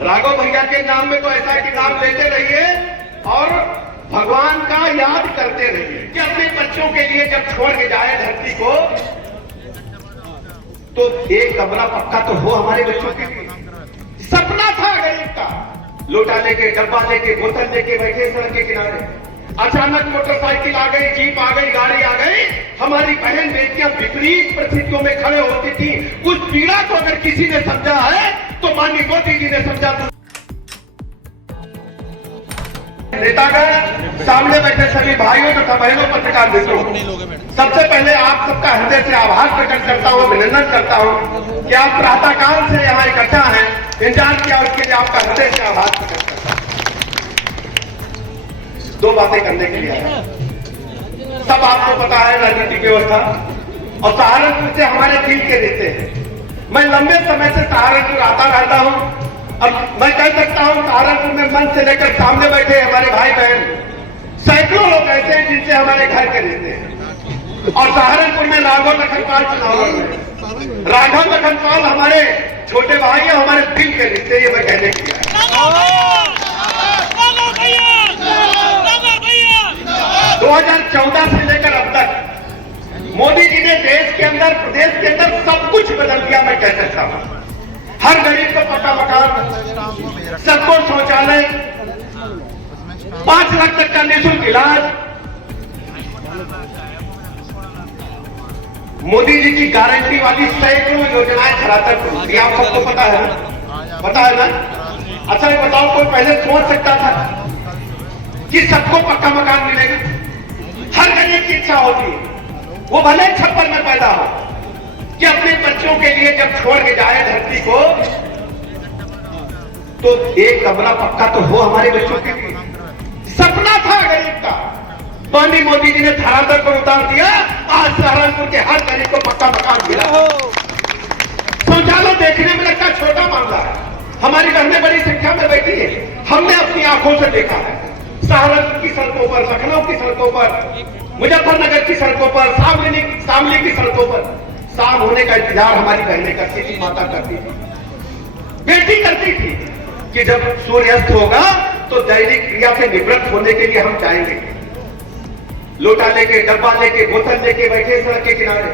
राघव भैया के नाम में तो ऐसा है कि नाम लेते रहिए और भगवान का याद करते रहिए कि अपने बच्चों के लिए जब छोड़ के जाए धरती को तो एक कमरा पक्का तो हो हमारे बच्चों के लिए। सपना था गरीब का, लोटा लेके, डब्बा लेके, बोतल लेके बैठे सड़क के किनारे। अचानक मोटरसाइकिल आ गई, जीप आ गई, गाड़ी आ गई। हमारी बहन बेटियां विपरीत परिस्थितियों में खड़े होती थी। उस पीड़ा को अगर किसी ने समझा है तो माननीय मोदी जी ने समझा। नेतागण, सामने बैठे सभी भाइयों तथा बहनों, पत्रकार मित्रों, सबसे पहले आप सबका हृदय से आभार प्रकट करता हूं, अभिनंदन करता हूं कि आप प्रातःकाल से यहाँ इकट्ठा हैं। इंतजार किया, उसके लिए आपका हृदय से आभार प्रकट करता हूं। दो बातें करने के लिए आया। सब आपको पता है राजनीतिक व्यवस्था और सहारनपुर से हमारे दिल के रिश्ते हैं। मैं लंबे समय से सहारनपुर आता रहता हूं। अब मैं कह सकता हूं सहारनपुर में मन से लेकर सामने बैठे हमारे भाई बहन सैकड़ों लोग ऐसे हैं जिनसे हमारे घर के रिश्ते हैं। और सहारनपुर में राघव लखनपाल चुनाव लड़ रहे हैं। राघव लखनपाल हमारे छोटे भाई है, हमारे दिल के रिश्ते, ये मैं कहने के लिए। 2014 से लेकर अब तक मोदी जी ने देश के अंदर, प्रदेश के अंदर सब कुछ बदल दिया, मैं कह सकता हूं। हर गरीब को पक्का मकान, सबको शौचालय, 5 लाख तक का निःशुल्क इलाज। मोदी जी की गारंटी वाली सैकड़ों योजनाएं छरातर, ये आप सबको पता है ना? पता है ना? अच्छा ये बताओ, कोई पहले सोच सकता था कि सबको पक्का मकान मिलेगा? हर गरीब की इच्छा होती है, वो भले छप्पर में पैदा हो, कि अपने बच्चों के लिए जब छोड़ के जाए धरती को तो एक कमरा पक्का तो हो हमारे बच्चों के लिए। सपना था गरीब का, माननीय मोदी जी ने धरातल पर उतार दिया। आज सहारनपुर के हर गरीब को पक्का मकान मिला। शौचालय देखने में लगता छोटा मामला है, हमारी बहनें बड़ी संख्या में बैठी है। हमने अपनी आंखों से देखा है सहारनपुर की सड़कों पर, लखनऊ की सड़कों पर, मुजफ्फरनगर की सड़कों पर, शामली की सड़कों पर शाम होने का इंतजार हमारी बहनें करती थी, माता करती थी, बेटी करती थी कि जब सूर्यास्त होगा तो दैनिक क्रिया से निवृत्त होने के लिए हम जाएंगे। लोटा लेके, डब्बा लेके, बोतल लेके बैठे सड़क के किनारे।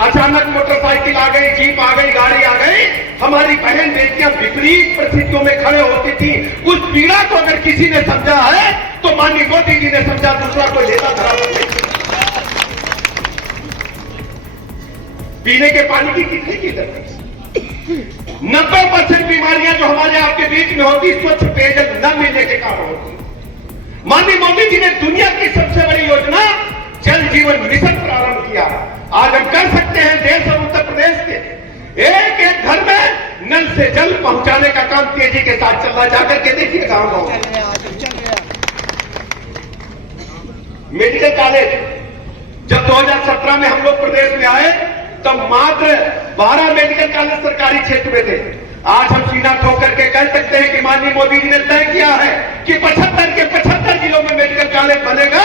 अचानक मोटरसाइकिल आ गई, जीप आ गई, गाड़ी आ गई। हमारी बहन बेटियां विपरीत परिस्थितियों में खड़े होती थी। उस पीड़ा को अगर किसी ने समझा है तो माननीय मोदी जी ने समझा, दूसरा कोई नेता धरा नहीं। पीने के पानी की कितनी की तरफ 90% बीमारियां जो हमारे आपके बीच में होती, स्वच्छ पेयजल न मिलने के कारण होती। माननीय मोदी जी ने दुनिया की सबसे बड़ी योजना जल जीवन मिशन प्रारंभ किया। आज हम कर सकते हैं देश और उत्तर प्रदेश के एक एक घर में नल से जल पहुंचाने का काम तेजी के साथ चल रहा है। जाकर के देखिए गांव गांव। मेडिकल कॉलेज जब 2017 में हम लोग प्रदेश में आए तब मात्र 12 मेडिकल कॉलेज सरकारी क्षेत्र में थे। आज हम सीना ठोक करके कह सकते हैं कि माननीय मोदी जी ने तय किया है कि 75 के 75 जिलों में मेडिकल कॉलेज बनेगा,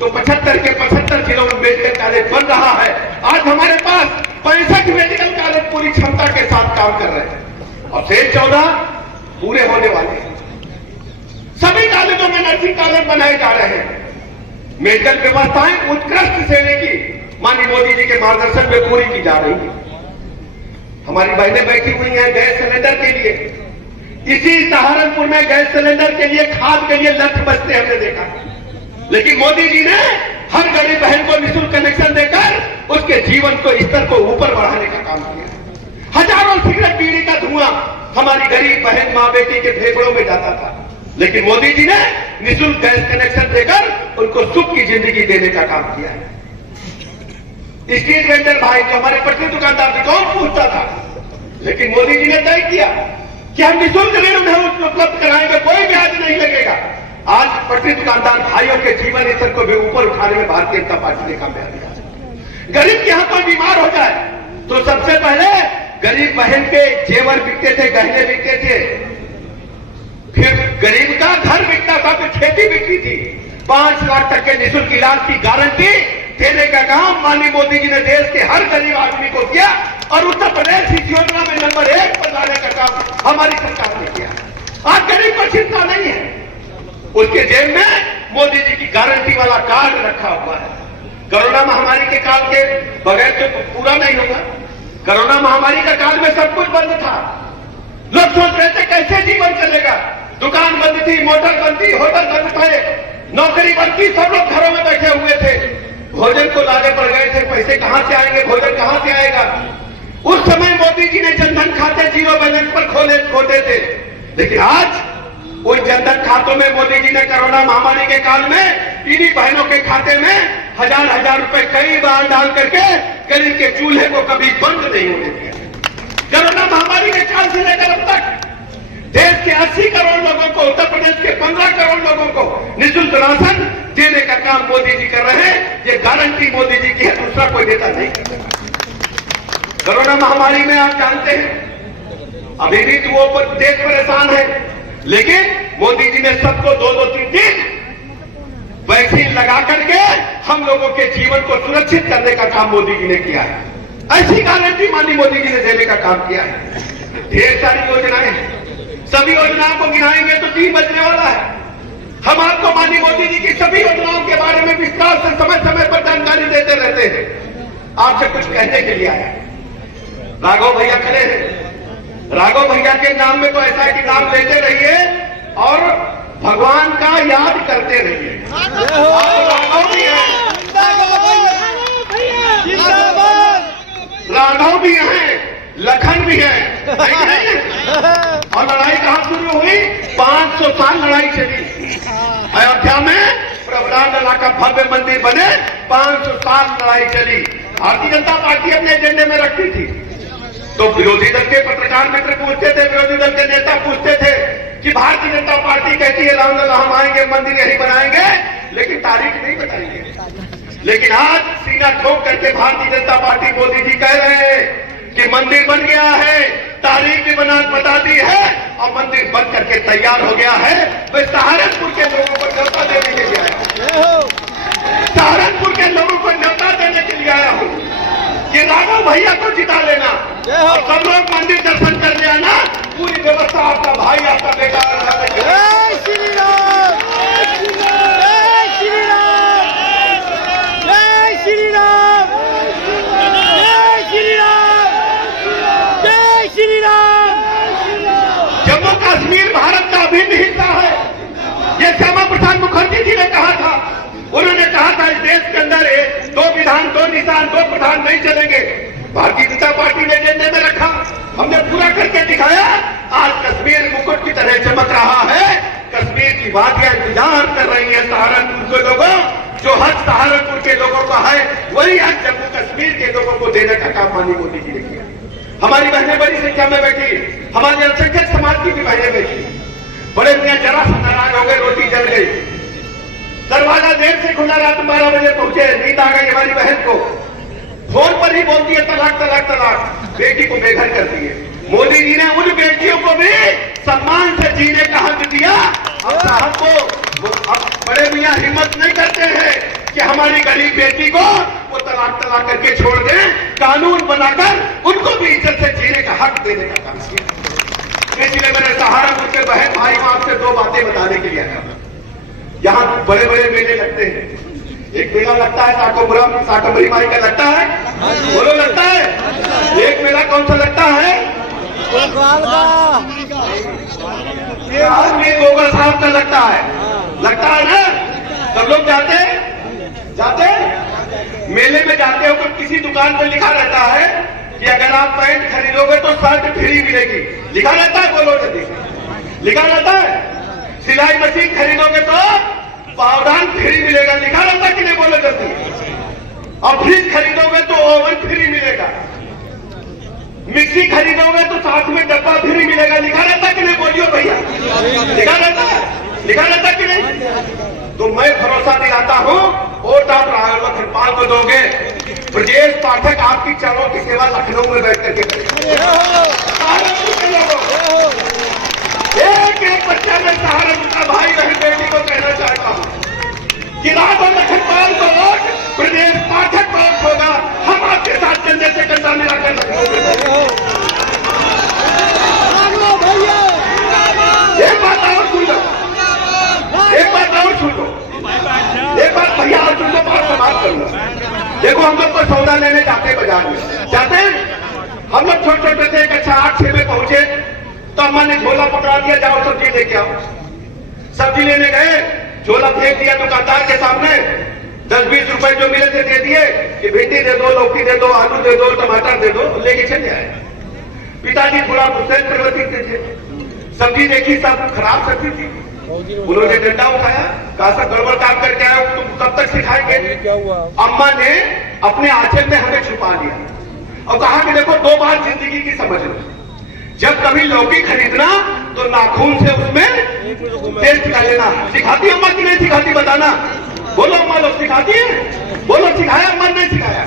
तो 75 के 75 जिलों में मेडिकल कॉलेज बन रहा है। आज हमारे पास 65 मेडिकल कॉलेज पूरी क्षमता के साथ काम कर रहे हैं और शेष 14 पूरे होने वाले हैं। सभी कॉलेजों में नर्सिंग कॉलेज बनाए जा रहे हैं। मेडिकल व्यवस्थाएं उत्कृष्ट श्रेणी की माननीय मोदी जी के मार्गदर्शन में पूरी की जा रही है। हमारी बहनें बैठी हुई हैं गैस सिलेंडर के लिए। इसी सहारनपुर में गैस सिलेंडर के लिए, खाद के लिए लठ बचते हमने देखा, लेकिन मोदी जी ने हर गरीब बहन को निःशुल्क कनेक्शन देकर उसके जीवन को, स्तर को ऊपर बढ़ाने का काम किया। हजारों सिगरेट बीड़ी का धुआं हमारी गरीब बहन, मां बेटी के फेफड़ों में जाता था, लेकिन मोदी जी ने निःशुल्क गैस कनेक्शन देकर उनको सुख की जिंदगी देने का काम किया है। स्ट्रीट वेंडर भाई जो हमारे पटरी दुकानदार थे, कौन पूछता था, लेकिन मोदी जी ने तय किया कि हम निःशुल्क ऋण उन्हें उपलब्ध कराएंगे, कोई ब्याज नहीं लगेगा। आज पटरी दुकानदार भाइयों के जीवन स्तर को भी ऊपर उठाने में भारतीय जनता पार्टी ने कामयाब किया। गरीब के यहाँ कोई बीमार हो जाए तो सबसे पहले गरीब बहन के जेवर बिकते थे, गहने बिकते थे, फिर गरीब का घर बिकता था, फिर खेती बिकती थी। 5 लाख तक के निःशुल्क इलाज की गारंटी देने का काम माननीय मोदी जी ने देश के हर गरीब आदमी को किया। और उत्तर प्रदेश इस योजना में नंबर 1 पर लाने का काम हमारी सरकार ने किया। आज गरीब को चिंता नहीं है, उसके जेब में मोदी जी की गारंटी वाला कार्ड रखा हुआ है। कोरोना महामारी के काल के बगैर तो पूरा नहीं होगा। कोरोना महामारी का काल में सब कुछ बंद था, लोग सोच रहे थे कैसे जीवन चलेगा। दुकान बंद थी, मोटर बंद थी, होटल बंद थे, नौकरी बंद थी, सब लोग घरों में बैठे हुए थे, भोजन को लाने पड़ गए थे। पैसे कहां से आएंगे, भोजन कहां से आएगा। उस समय मोदी जी ने जनधन खाते जीरो बैलेंस पर खोले थे, लेकिन आज उन जनधन खातों में मोदी जी ने कोरोना महामारी के काल में इन्हीं बहनों के खाते में हजार रुपए कई बार डाल करके गरीब के चूल्हे को कभी बंद नहीं होने दिया। कोरोना महामारी के काल से लेकर अब तक देश के 80 करोड़ लोगों को, उत्तर प्रदेश के 15 करोड़ लोगों को निःशुल्क राशन देने का काम मोदी जी कर रहे हैं। ये गारंटी मोदी जी की है, दूसरा कोई नेता नहीं करता। कोरोना महामारी में आप जानते हैं अभी भी वो देश परेशान है, लेकिन मोदी जी ने सबको 2-3 वैक्सीन लगा करके हम लोगों के जीवन को सुरक्षित करने का काम मोदी जी ने किया है। ऐसी गारंटी माननीय मोदी जी ने देने का काम किया है। ढेर सारी योजनाएं हैं, सभी योजनाओं को गिनाएंगे तो 3 बजने वाला है। हम आपको माननीय मोदी जी की सभी योजनाओं के बारे में विस्तार से समय समय पर जानकारी देते रहते हैं। आपसे कुछ कहने के लिए आया। राघव भैया खड़े हैं, राघव भैया के नाम में तो ऐसा है कि नाम लेते रहिए और भगवान का याद करते रहिए। राघव भी है, राघव भी है, लखन भी है, और लड़ाई कहां शुरू हुई? 500 साल लड़ाई चली। अयोध्या में प्रभु रामलला का भव्य मंदिर बने 500 साल लड़ाई चली। भारतीय जनता पार्टी अपने एजेंडे में रखती थी, तो विरोधी दल के पत्रकार मित्र पूछते थे, विरोधी दल के नेता पूछते थे कि भारतीय जनता पार्टी कहती है रामलला हम आएंगे, मंदिर यही बनाएंगे, लेकिन तारीख नहीं बताएंगे। लेकिन आज सीना ठोक करके भारतीय जनता पार्टी मोदी जी कह रहे हैं कि मंदिर बन गया है, तारीख भी बता दी है और मंदिर बन करके तैयार हो गया है। मैं सहारनपुर के लोगों को न्योता देने के लिए आया हूं, सहारनपुर के लोगों को न्योता देने के लिए आया हूं कि राघव भैया को जिता लेना और सब लोग मंदिर दर्शन कर ले आना। पूरी व्यवस्था आपका भाई, आपका बेटा जय श्री राम, जय श्री राम, जय श्री राम, जय श्री राम, जय श्री राम। जम्मू कश्मीर भारत का अभिन्न हिस्सा है, ये श्यामा प्रसाद मुखर्जी जी ने कहा था। उन्होंने कहा था इस देश के अंदर 2 विधान 2 निशान 2 प्रधान नहीं चलेंगे। भारतीय जनता पार्टी ने एजेंडे में रखा, हमने पूरा करके दिखाया। आज कश्मीर मुकुट की तरह चमक रहा है, कश्मीर की वादियां इंतजार कर रही है सहारनपुर के लोगों। जो हक सहारनपुर के लोगों का है वही हक जम्मू कश्मीर के लोगों को देने का काम माननीय मोदी जी ने किया। हमारी बहनें बड़ी संख्या में बैठी, हमारे अल्पसंख्यक समाज की भी बहनें बैठी। बड़े मियां जरा सा नाराज हो गए, रोटी जल गई, दरवाजा देर से खुला, रात 12 बजे पहुंचे, नींद आ गई हमारी बहन को। फोन पर ही बोलती है तलाक तलाक तलाक, बेटी को बेघर कर दिए। मोदी जी ने उन बेटियों को भी सम्मान से जीने का हक दिया। अब साहब को अब बड़े मियां हिम्मत नहीं करते हैं कि हमारी गरीब बेटी को वो तलाक तलाक करके छोड़ दें, कानून बनाकर उनको भी इज्जत से जीने का हक देने का काम किया। इसलिए मैंने सहारनपुर के बहन भाई आपसे 2 बातें बताने के लिए आया। यहाँ बड़े बड़े मेले लगते हैं, एक मेला लगता है साकम्बरी माई का लगता है, बोलो लगता है। एक मेला कौन सा लगता है? गोगा साहब का लगता है ना। सब लोग जाते मेले में जाते हो, किसी दुकान पर लिखा रहता है कि अगर आप पैंट खरीदोगे तो शर्ट फ्री मिलेगी, लिखा रहता है, बोलो जल्दी, लिखा रहता है। सिलाई मशीन खरीदोगे तो पावदान फ्री मिलेगा, लिखा रहता कि नहीं, बोलो जल्दी। और फ्रिज खरीदोगे तो ओवन फ्री मिलेगा, मिक्सी खरीदोगे तो साथ में डब्बा फ्री मिलेगा, लिखा रहता कि नहीं, बोलियो भैया, लिखा रहता कि नहीं। तो मैं भरोसा दिलाता हूं, वोट आप राघव खरपाल को दोगे, ब्रजेश पाठक आपकी चरणों की सेवा लखनऊ में बैठ करके करेंगे। एक एक बच्चा में सहारनपुर का भाई बहन बेटी को कहना चाहता हूं कि राघव लखनपाल को वोट, ब्रजेश पाठक को वोट होगा। हम आपके साथ कंधे से कंधा मिलाकर लखनऊ में हम लोग छोटे छोटे थे, कक्षा 8-6 में पहुंचे तो अम्मा ने झोला पकड़ा दिया, जाओ सब्जी लेके आओ। सब्जी लेने गए, झोला फेंक दिया दुकानदार के सामने, 10-20 रुपए जो मिले थे दे दिए कि भिंडी दे दो, लौकी दे दो, आलू दे दो, टमाटर दे दो, लेके चले आए। पिताजी थोड़ा गुस्से प्रवृत्ति थे, सब्जी देखी सब खराब सब्जी थी, उन्होंने डंडा उठाया, कहा सब गड़बड़ काम करके आए, तुम कब तक सिखाएंगे? क्या हुआ? अम्मा ने अपने आंचल में हमें छुपा दिया और कहा कि देखो 2 बात जिंदगी की समझ लो, जब कभी लौकी खरीदना तो नाखून से उसमें टेस्ट कर लेना। सिखाती अम्मा की नहीं सिखाती बताना? बोलो अम्मा लोग सिखाती है? बोलो सिखाया अम्मा नहीं सिखाया?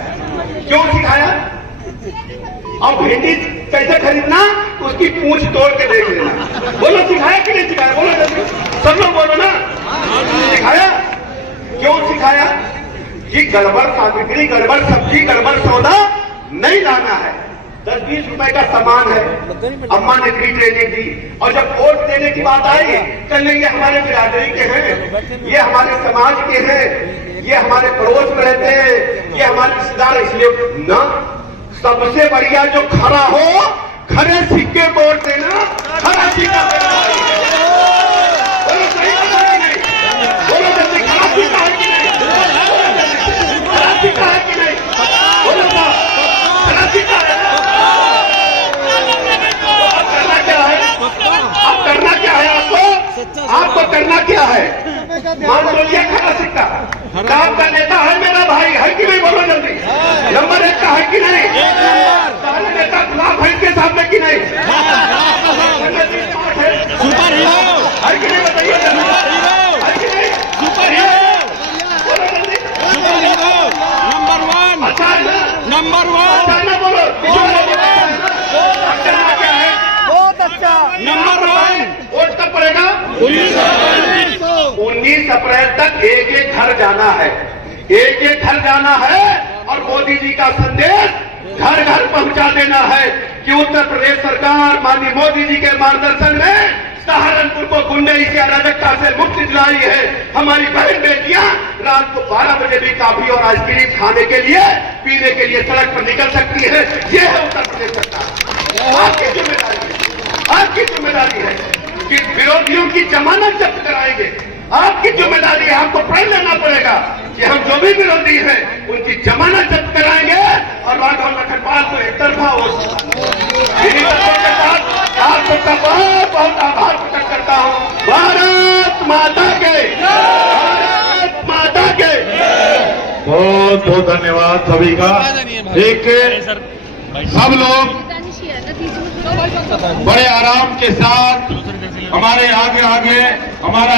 क्यों सिखाया? और भिंडी कैसे खरीदना उसकी पूंछ तोड़ के देख लेना। बोलो सिखाया कि नहीं सिखाया? बोलो जल्दी, सब लोग बोलो ना। सिखाया? क्यों सिखाया? कि गड़बड़ सामग्री, गड़बड़ सब्जी, गड़बड़ सौदा नहीं लाना है। 10-20 रुपए का सामान है, अम्मा ने फ्री ट्रेनिंग दी। और जब वोट देने की बात आई, कल ये हमारे बिरादरी के हैं, ये हमारे समाज के हैं, ये हमारे पड़ोस में रहते हैं, ये हमारे रिश्तेदार, इसलिए ना सबसे बढ़िया जो खरा हो, खरे सिक्के वोट देना, खरा सिक्का देना। बोलो सही बात है कि नहीं? बोलो जल्दी, खरा सिक्का है कि नहीं? खरा सिक्का है कि नहीं? बोलो खरा सिक्का है। अब करना क्या है आपको? आपको करना क्या है? मान लो ये खरा सिक्का काम का नेता है, मेरा भाई है कि नहीं? बोलो जल्दी, नंबर 1 का है कि नहीं? सारे नेता खिलाफ है इनके सामने कि नहीं? सुपर हीरो है कि नहीं? बताइए है कि नहीं? सुपर हीरो, बोलो जल्दी, सुपर हीरो नंबर 1, अच्छा है ना? नंबर 1, अच्छा है ना? बोलो करना क्या है? बहुत अच्छा, नंबर 1। वोट कब पड़ेगा? 19 अप्रैल तक एक घर जाना है, एक घर जाना है और मोदी जी का संदेश घर घर पहुंचा देना है कि उत्तर प्रदेश सरकार माननीय मोदी जी के मार्गदर्शन में सहारनपुर को गुंडई से, अराजकता से मुक्ति दिलाई है। हमारी बहन बेटियां रात को 12 बजे भी कॉफी और आइसक्रीम खाने के लिए, पीने के लिए सड़क पर निकल सकती है। ये है उत्तर प्रदेश सरकार। आपकी जिम्मेदारी है, आपकी जिम्मेदारी है कि विरोधियों की जमानत जब्त कराएंगे। आपकी जिम्मेदारी है, आपको प्रण लेना पड़ेगा कि हम जो भी विरोधी हैं उनकी जमानत जब्त कराएंगे और राघव लखनपाल को एक तरफा इन्हीं तत्वों के साथ आप सबका बहुत बहुत आभार प्रकट करता हूँ। भारत माता के, भारत माता के। बहुत बहुत धन्यवाद सभी का। एक सब लोग बड़े आराम के साथ हमारे आगे आगे हमारा